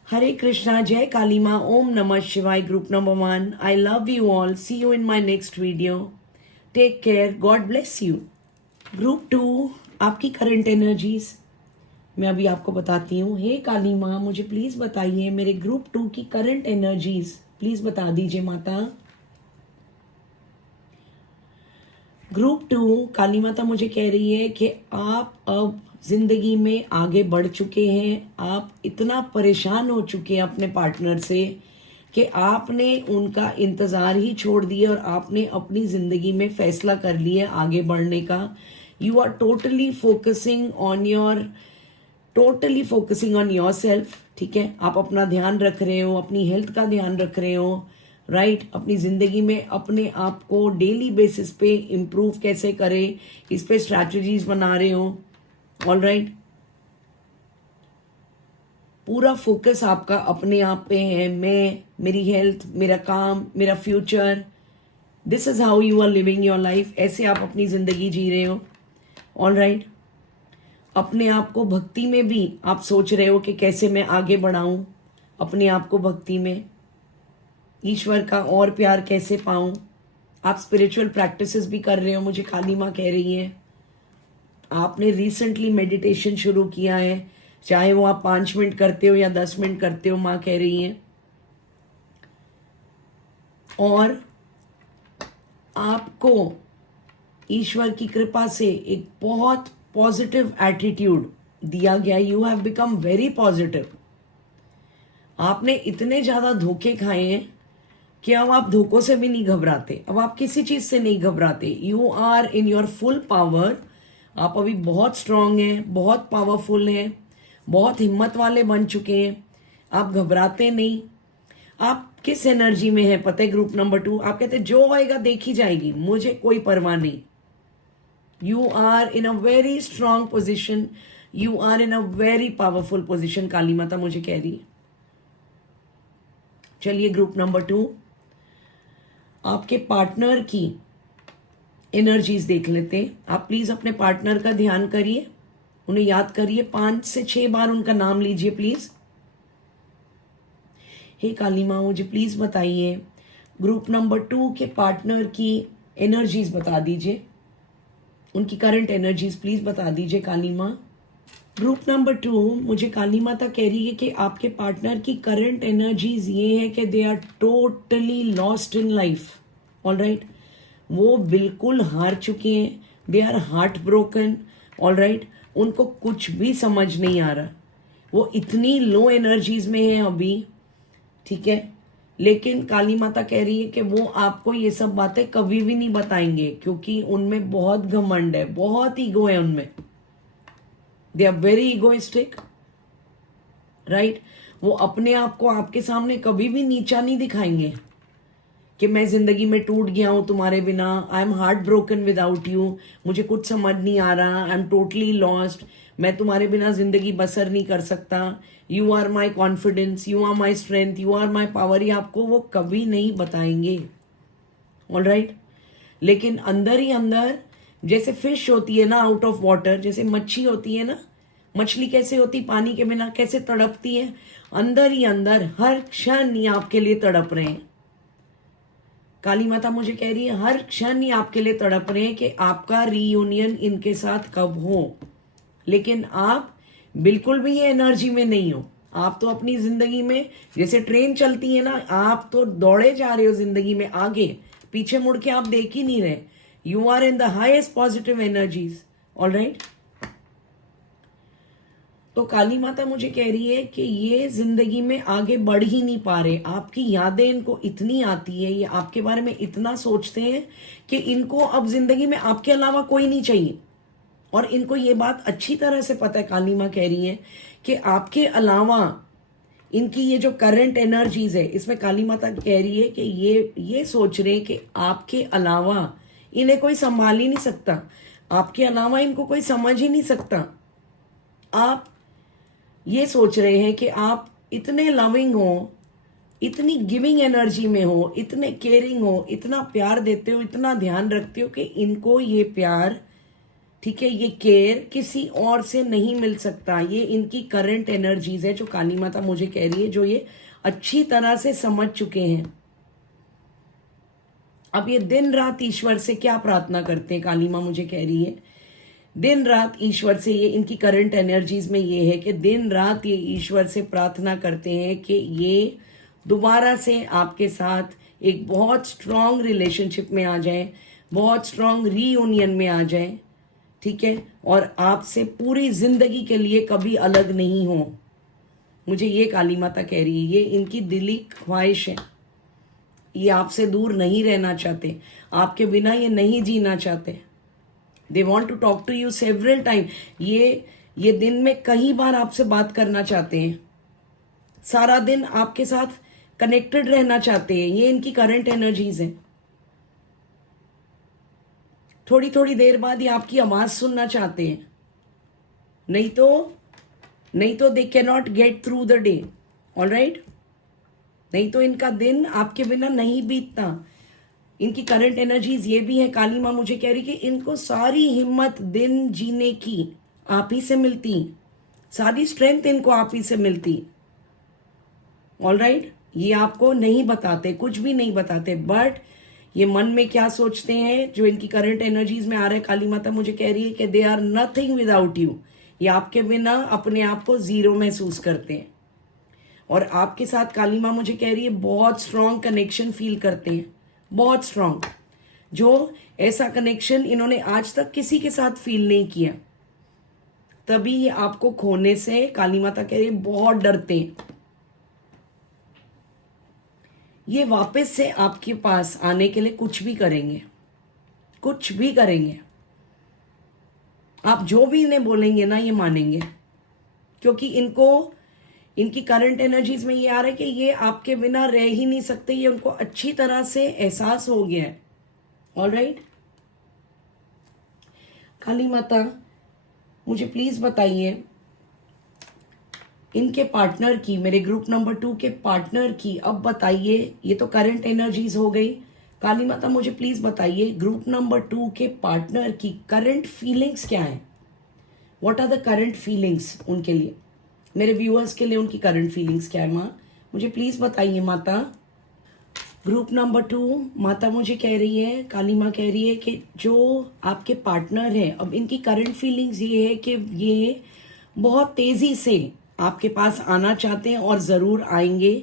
हरे कृष्णा, जय काली माँ, ओम नमः शिवाय। Group number 1, I love you all, see you in my next video, take care, God bless you. Group 2 आपकी current energies मैं अभी आपको बताती हूँ। हे काली माँ मुझे प्लीज बताइए मेरे ग्रुप 2 की करंट एनर्जीज, प्लीज बता दीजिए माता। ग्रुप 2 काली माता मुझे कह रही है कि आप अब जिंदगी में आगे बढ़ चुके हैं, आप इतना परेशान हो चुके हैं अपने पार्टनर से कि आपने उनका इंतजार ही छोड़ दिया और आपने अपनी जिंदगी में फैसला कर लिया आगे बढ़ने का। You are totally focusing on yourself, ठीक है। आप अपना ध्यान रख रहे हो, अपनी हेल्थ का ध्यान रख रहे हो, राइट। अपनी जिंदगी में अपने आप को डेली बेसिस पे इम्प्रूव कैसे करें, इस पे स्ट्रैटेजीज बना रहे हो, ऑल राइट। पूरा फोकस आपका अपने आप पे है, मैं, मेरी हेल्थ, मेरा काम, मेरा future, this is how you are living your life. ऐसे आप अपनी जिंदगी जी रहे हो, ऑल राइट। अपने आप को भक्ति में भी आप सोच रहे हो कि कैसे मैं आगे बढ़ाऊं अपने आप को भक्ति में, ईश्वर का और प्यार कैसे पाऊं। आप स्पिरिचुअल प्रैक्टिसेस भी कर रहे हो, मुझे काली माँ कह रही है। आपने रिसेंटली मेडिटेशन शुरू किया है, चाहे वो आप 5 मिनट करते हो या 10 मिनट करते हो, माँ कह रही है। और आपको ईश्वर की कृपा से एक बहुत पॉजिटिव एटीट्यूड दिया गया। You have become very positive. आपने इतने ज्यादा धोखे खाए हैं कि अब आप धोखों से भी नहीं घबराते, अब आप किसी चीज से नहीं घबराते। You are in your full power. आप अभी बहुत स्ट्रांग हैं, बहुत पावरफुल हैं, बहुत हिम्मत वाले बन चुके हैं, आप घबराते नहीं। आप किस एनर्जी में है पता है? ग्रुप नंबर 2 आप कहते जो होएगा देखी जाएगी, मुझे कोई परवाह नहीं। You are in a very strong position, you are in a very powerful position, Kali Mata मुझे कह रही है। चलिए ग्रुप नंबर 2, आपके पार्टनर की एनर्जीज देख लेते हैं। आप प्लीज अपने पार्टनर का ध्यान करिए, उन्हें याद करिए, 5 से 6 बार उनका नाम लीजिए प्लीज। हे काली माँ, मुझे प्लीज बताइए ग्रुप नंबर 2 के पार्टनर की एनर्जीज बता दीजिए, उनकी करंट एनर्जीज प्लीज बता दीजिए काली माँ। ग्रुप नंबर 2, मुझे काली माता कह रही है कि आपके पार्टनर की करंट एनर्जीज ये है कि they are totally lost in life. Alright, वो बिल्कुल हार चुके हैं, they are heart broken. Alright, उनको कुछ भी समझ नहीं आ रहा, वो इतनी लो एनर्जीज में है अभी, ठीक है। लेकिन काली माता कह रही है कि वो आपको ये सब बातें कभी भी नहीं बताएंगे, क्योंकि उनमें बहुत घमंड है, बहुत ईगो है उनमें, they are very egoistic. Right, वो अपने आप को आपके सामने कभी भी नीचा नहीं दिखाएंगे कि मैं जिंदगी में टूट गया हूं तुम्हारे बिना, I am heart broken without you, मुझे कुछ समझ नहीं आ रहा, आई एम टोटली लॉस्ट, मैं तुम्हारे बिना जिंदगी बसर नहीं कर सकता, you are my confidence, you are my strength, you are my power, ये आपको वो कभी नहीं बताएंगे। ऑलराइट, लेकिन अंदर ही अंदर जैसे फिश होती है ना आउट ऑफ वाटर, जैसे मच्छी होती है ना, मछली कैसे होती पानी के बिना, कैसे तड़पती है, अंदर ही अंदर हर क्षण ये आपके लिए तड़प रहे हैं। काली माता मुझे कह रही है हर क्षण ही आपके लिए तड़प रहे हैं कि आपका रीयूनियन इनके साथ कब हो। लेकिन आप बिल्कुल भी ये एनर्जी में नहीं हो, आप तो अपनी जिंदगी में जैसे ट्रेन चलती है ना, आप तो दौड़े जा रहे हो जिंदगी में आगे, पीछे मुड़ के आप देख ही नहीं रहे, you are in the highest positive energies. Alright, तो काली माता मुझे कह रही है कि ये जिंदगी में आगे बढ़ ही नहीं पा रहे, आपकी यादें इनको इतनी आती है, ये आपके बारे में इतना सोचते हैं कि इनको अब जिंदगी में आपके अलावा कोई नहीं चाहिए। और इनको ये बात अच्छी तरह से पता है, काली माँ कह रही है कि आपके अलावा इनकी ये जो करंट एनर्जीज है, इसमें काली माता कह रही है कि ये सोच रहे हैं कि आपके अलावा इन्हें कोई संभाल ही नहीं सकता, आपके अलावा इनको कोई समझ ही नहीं सकता। आप ये सोच रहे हैं कि आप इतने लविंग हो, इतनी गिविंग एनर्जी में हो, इतने केयरिंग हो, इतना प्यार देते हो, इतना ध्यान रखते हो कि इनको ये प्यार, ठीक है, ये केयर किसी और से नहीं मिल सकता। ये इनकी करंट एनर्जीज है जो काली माता मुझे कह रही है, जो ये अच्छी तरह से समझ चुके हैं। अब ये दिन रात ईश्वर से क्या प्रार्थना करते हैं, काली माँ मुझे कह रही है दिन रात ईश्वर से, ये इनकी करंट एनर्जीज में ये है कि दिन रात ये ईश्वर से प्रार्थना करते हैं कि ये दोबारा से आपके साथ एक बहुत स्ट्रांग रिलेशनशिप में आ जाए, बहुत स्ट्रांग रीयूनियन में आ जाए, ठीक है, और आपसे पूरी जिंदगी के लिए कभी अलग नहीं हो। मुझे ये काली माता कह रही है, ये इनकी दिली ख्वाहिश है, ये आपसे दूर नहीं रहना चाहते, आपके बिना ये नहीं जीना चाहते। They want to talk to you several time, ये दिन में कई बार आपसे बात करना चाहते हैं, सारा दिन आपके साथ कनेक्टेड रहना चाहते हैं, ये इनकी करंट एनर्जीज हैं। थोड़ी थोड़ी देर बाद ये आपकी आवाज सुनना चाहते हैं, नहीं तो they can not get through the day. Alright, नहीं तो इनका दिन आपके बिना नहीं बीतता। इनकी करंट एनर्जीज ये भी है, काली माँ मुझे कह रही कि इनको सारी हिम्मत दिन जीने की आप ही से मिलती, सारी स्ट्रेंथ इनको आप ही से मिलती। ऑलराइट, ये आपको नहीं बताते, कुछ भी नहीं बताते, बट ये मन में क्या सोचते हैं जो इनकी करंट एनर्जीज में आ रहा है, काली माता मुझे कह रही है कि they are nothing without you. ये आपके बिना अपने आप को जीरो महसूस करते हैं, और आपके साथ काली माँ मुझे कह रही है बहुत स्ट्रांग कनेक्शन फील करते हैं, बहुत स्ट्रांग, जो ऐसा कनेक्शन इन्होंने आज तक किसी के साथ फील नहीं किया। तभी ये आपको खोने से, काली माता कह रही है, बहुत डरते हैं। ये वापस से आपके पास आने के लिए कुछ भी करेंगे, कुछ भी करेंगे। आप जो भी इन्हें बोलेंगे ना ये मानेंगे, क्योंकि इनकी करंट एनर्जीज में ये आ रहा है कि ये आपके बिना रह ही नहीं सकते, ये उनको अच्छी तरह से एहसास हो गया है। ऑलराइट, काली माता मुझे प्लीज बताइए इनके पार्टनर की, मेरे ग्रुप नंबर 2 के पार्टनर की, अब बताइए, ये तो करंट एनर्जीज हो गई। काली माता मुझे प्लीज बताइए ग्रुप नंबर 2 के पार्टनर की करंट फीलिंग्स क्या है। What are the current feelings उनके लिए, मेरे व्यूअर्स के लिए उनकी करंट फीलिंग्स क्या है माँ, मुझे प्लीज बताइए माता। ग्रुप नंबर 2 माता मुझे कह रही है, काली माँ कह रही है कि जो आपके पार्टनर है, अब इनकी करंट फीलिंग्स ये है कि ये बहुत तेजी से आपके पास आना चाहते हैं और जरूर आएंगे,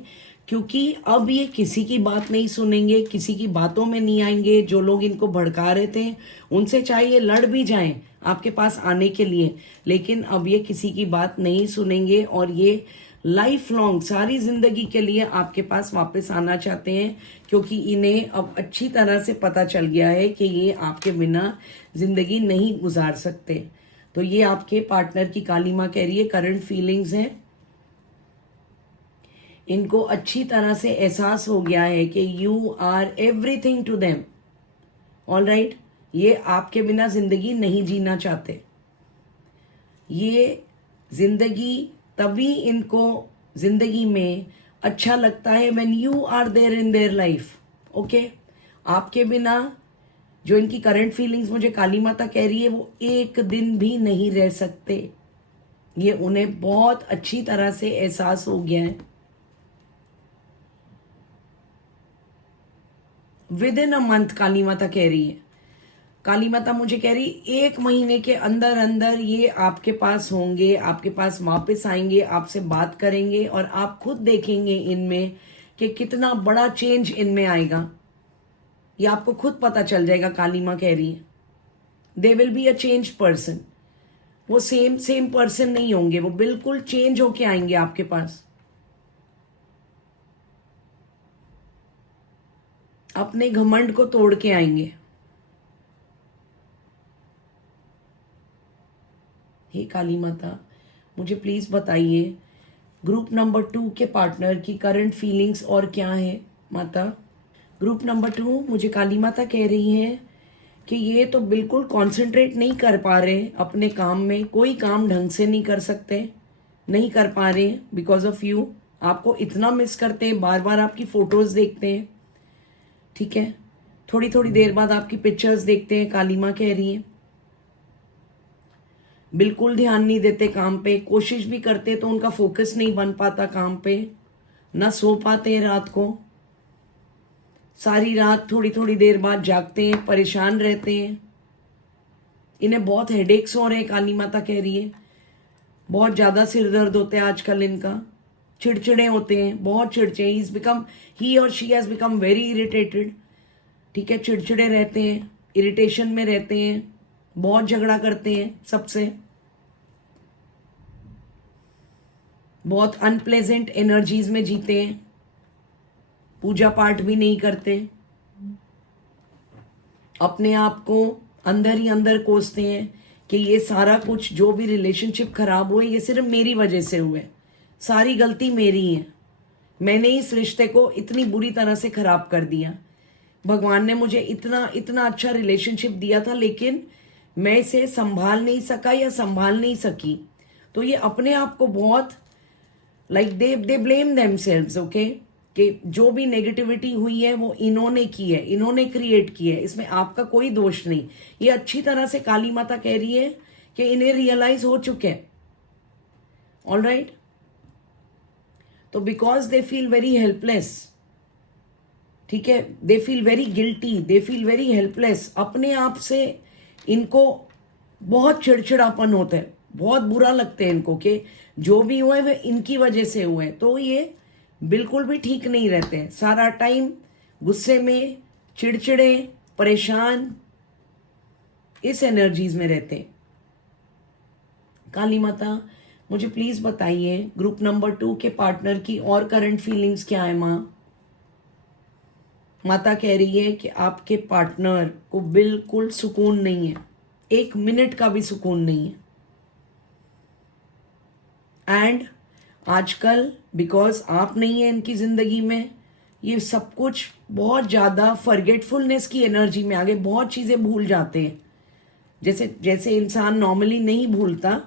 क्योंकि अब ये किसी की बात नहीं सुनेंगे, किसी की बातों में नहीं आएंगे। जो लोग इनको भड़का रहे थे उनसे चाहे ये लड़ भी जाएं आपके पास आने के लिए, लेकिन अब ये किसी की बात नहीं सुनेंगे और ये लाइफ लॉन्ग, सारी जिंदगी के लिए आपके पास वापस आना चाहते हैं, क्योंकि इन्हें अब अच्छी तरह से पता चल गया है कि ये आपके बिना जिंदगी नहीं गुजार सकते। तो ये आपके पार्टनर की काली माँ कह रही है करंट फीलिंग्स हैं, इनको अच्छी तरह से एहसास हो गया है कि you are everything to them. Alright, ये आपके बिना जिंदगी नहीं जीना चाहते। ये जिंदगी तभी इनको जिंदगी में अच्छा लगता है when you are there in their life. Okay, आपके बिना जो इनकी करंट फीलिंग्स मुझे काली माता कह रही है वो एक दिन भी नहीं रह सकते। ये उन्हें बहुत अच्छी तरह से एहसास हो गया है। विद इन अ मंथ काली माता कह रही है, काली माता मुझे कह रही 1 महीने के अंदर अंदर ये आपके पास होंगे, आपके पास वापस आएंगे, आपसे बात करेंगे और आप खुद देखेंगे इनमें कि कितना बड़ा चेंज इनमें आएगा। ये आपको खुद पता चल जाएगा। काली माँ कह रही है they will be a change person. वो सेम पर्सन नहीं होंगे, वो बिल्कुल चेंज होके आएंगे आपके पास। अपने घमंड को तोड़ के आएंगे। हे काली माता मुझे प्लीज बताइए ग्रुप नंबर 2 के पार्टनर की करंट फीलिंग्स और क्या है माता। ग्रुप नंबर 2 मुझे काली माता कह रही है कि ये तो बिल्कुल कंसंट्रेट नहीं कर पा रहे अपने काम में, कोई काम ढंग से नहीं कर सकते, नहीं कर पा रहे बिकॉज ऑफ यू। आपको इतना मिस करते हैं, बार बार आपकी फोटोज देखते हैं, ठीक है, थोड़ी थोड़ी देर बाद आपकी पिक्चर्स देखते हैं। काली माँ कह रही है बिल्कुल ध्यान नहीं देते काम पे, कोशिश भी करते तो उनका फोकस नहीं बन पाता काम पे, ना सो पाते हैं रात को, सारी रात थोड़ी थोड़ी देर बाद जागते हैं, परेशान रहते हैं, इन्हें बहुत हेडेक्स हो रहे हैं। काली माता कह रही है बहुत ज्यादा सिर दर्द होते हैं आजकल इनका, चिड़चिड़े होते हैं, बहुत चिड़चिड़े, ही और she has become very irritated, ठीक है, चिड़चिड़े रहते हैं, इरिटेशन में रहते हैं, बहुत झगड़ा करते हैं सबसे, बहुत अनप्लेजेंट एनर्जीज में जीते हैं, पूजा पाठ भी नहीं करते, अपने आप को अंदर ही अंदर कोसते हैं कि ये सारा कुछ जो भी रिलेशनशिप खराब हुए ये सिर्फ मेरी वजह से हुए, सारी गलती मेरी है, मैंने इस रिश्ते को इतनी बुरी तरह से खराब कर दिया। भगवान ने मुझे इतना इतना अच्छा रिलेशनशिप दिया था लेकिन मैं इसे संभाल नहीं सका या संभाल नहीं सकी। तो ये अपने आप को बहुत like they blame themselves, okay, कि जो भी नेगेटिविटी हुई है वो इन्होंने की है, इन्होंने क्रिएट की है, इसमें आपका कोई दोष नहीं। ये अच्छी तरह से काली माता कह रही है कि इन्हें रियलाइज हो चुके हैं। ऑलराइट, तो because they feel very helpless, ठीक है, they feel very guilty, they feel very helpless, अपने आप से इनको बहुत चिड़चिड़ापन होता है, बहुत बुरा लगता है इनको कि जो भी हुआ है वो इनकी वजह से हुआ है। तो ये बिल्कुल भी ठीक नहीं रहते हैं, सारा टाइम गुस्से में, चिड़चिड़े, परेशान, इस एनर्जीज में रहते हैं। काली माता मुझे प्लीज बताइए ग्रुप नंबर 2 के पार्टनर की और करंट फीलिंग्स क्या है माँ। माता कह रही है कि आपके पार्टनर को बिल्कुल सुकून नहीं है, 1 मिनट का भी सुकून नहीं है। एंड आजकल बिकॉज आप नहीं है इनकी जिंदगी में, ये सब कुछ बहुत ज्यादा फॉरगेटफुलनेस की एनर्जी में आगे, बहुत चीजें भूल जाते हैं, जैसे जैसे इंसान नॉर्मली नहीं भूलता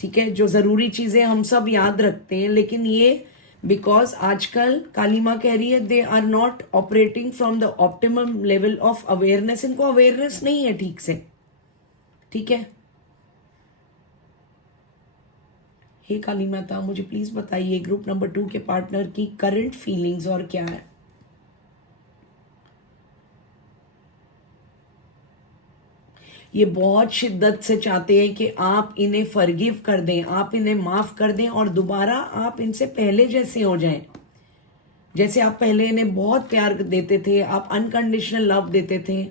ठीक है, जो जरूरी चीजें हम सब याद रखते हैं, लेकिन ये बिकॉज आजकल काली माँ कह रही है they are not operating from the optimum level of awareness, इनको अवेयरनेस नहीं है ठीक से। ठीक है, हे काली माता मुझे प्लीज बताइए ग्रुप नंबर 2 के पार्टनर की करंट फीलिंग्स और क्या है। ये बहुत शिद्दत से चाहते हैं कि आप इन्हें फॉरगिव कर दें, आप इन्हें माफ कर दें और दोबारा आप इनसे पहले जैसे हो जाएं, जैसे आप पहले इन्हें बहुत प्यार देते थे, आप अनकंडीशनल लव देते थे।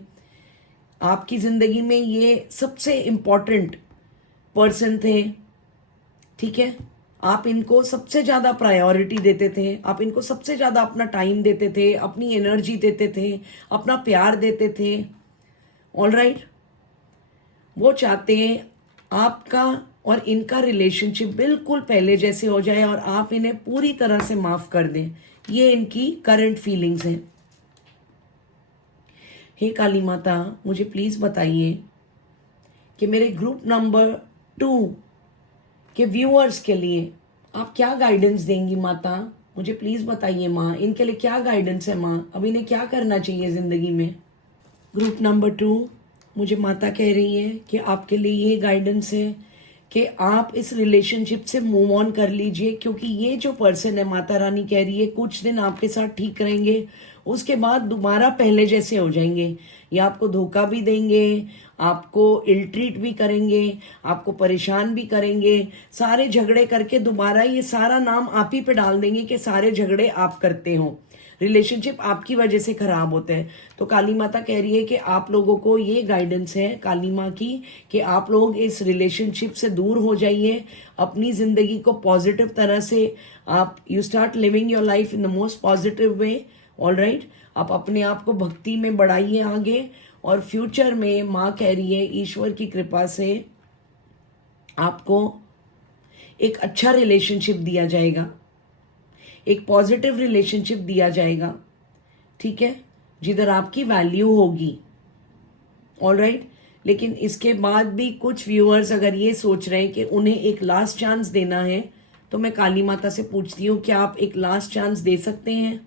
आपकी जिंदगी में ये सबसे इंपॉर्टेंट पर्सन थे। ठीक है, आप इनको सबसे ज्यादा प्रायोरिटी देते थे, आप इनको सबसे ज्यादा अपना टाइम देते थे, अपनी एनर्जी देते थे, अपना प्यार देते थे। ऑल राइट, वो चाहते हैं आपका और इनका रिलेशनशिप बिल्कुल पहले जैसे हो जाए और आप इन्हें पूरी तरह से माफ कर दें। ये इनकी करंट फीलिंग्स हैं। हे काली माता मुझे प्लीज बताइए कि मेरे ग्रुप नंबर 2 के व्यूअर्स के लिए आप क्या गाइडेंस देंगी माता। मुझे प्लीज बताइए माँ, इनके लिए क्या गाइडेंस है माँ, अब इन्हें क्या करना चाहिए जिंदगी में। ग्रुप नंबर 2, मुझे माता कह रही है कि आपके लिए ये गाइडेंस है कि आप इस रिलेशनशिप से मूव ऑन कर लीजिए, क्योंकि ये जो पर्सन है माता रानी कह रही है कुछ दिन आपके साथ ठीक रहेंगे, उसके बाद दोबारा पहले जैसे हो जाएंगे। ये आपको धोखा भी देंगे, आपको इल ट्रीट भी करेंगे, आपको परेशान भी करेंगे, सारे झगड़े करके दोबारा ये सारा नाम आप ही पे डाल देंगे कि सारे झगड़े आप करते हो, रिलेशनशिप आपकी वजह से खराब होते हैं। तो काली माता कह रही है कि आप लोगों को ये गाइडेंस है काली माँ की कि आप लोग इस रिलेशनशिप से दूर हो जाइए, अपनी जिंदगी को पॉजिटिव तरह से आप you start living your life in the most positive way. All right, आप अपने आप को भक्ति में बढ़ाइए आगे, और फ्यूचर में माँ कह रही है ईश्वर की कृपा से आपको एक अच्छा रिलेशनशिप दिया जाएगा, एक पॉजिटिव रिलेशनशिप दिया जाएगा। ठीक है, जिधर आपकी वैल्यू होगी। ऑल राइट, लेकिन इसके बाद भी कुछ व्यूअर्स अगर ये सोच रहे हैं कि उन्हें एक लास्ट चांस देना है, तो मैं काली माता से पूछती हूँ क्या आप एक लास्ट चांस दे सकते हैं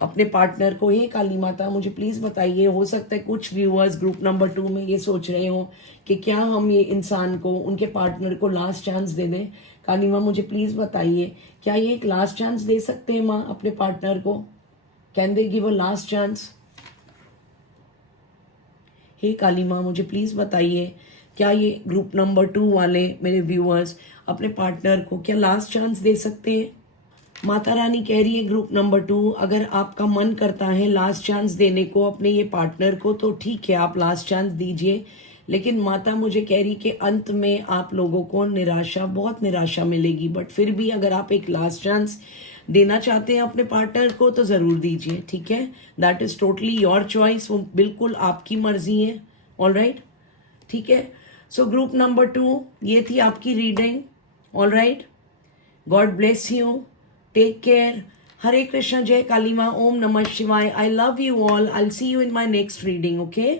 अपने पार्टनर को। ये काली माता मुझे प्लीज बताइए, हो सकता है कुछ व्यूअर्स ग्रुप नंबर 2 में ये सोच रहे हो कि क्या हम ये इंसान को, उनके पार्टनर को लास्ट चांस दे दें। काली माँ मुझे प्लीज बताइए, क्या ये एक लास्ट चांस दे सकते हैं माँ अपने पार्टनर को? Can they give a last chance? हे काली माँ मुझे प्लीज बताइए, क्या ये ग्रुप नंबर 2 वाले मेरे व्यूअर्स अपने पार्टनर को क्या लास्ट चांस दे सकते हैं? माता रानी कह रही है ग्रुप नंबर 2, अगर आपका मन करता है लास्ट चांस देने को अपने ये पार्टनर को तो ठीक है, आप लास्ट चांस दीजिए। लेकिन माता मुझे कह रही कि अंत में आप लोगों को निराशा, बहुत निराशा मिलेगी, बट फिर भी अगर आप एक लास्ट चांस देना चाहते हैं अपने पार्टनर को तो जरूर दीजिए। ठीक है, that is totally your choice, वो बिल्कुल आपकी मर्जी है। ऑल राइट, ठीक है। सो ग्रुप नंबर 2, ये थी आपकी reading. All right, God bless you, take care, Hare Krishna, Jai Kali Maa, ओम नमः Shivaya, I love you all, I will see you in my next reading. Okay.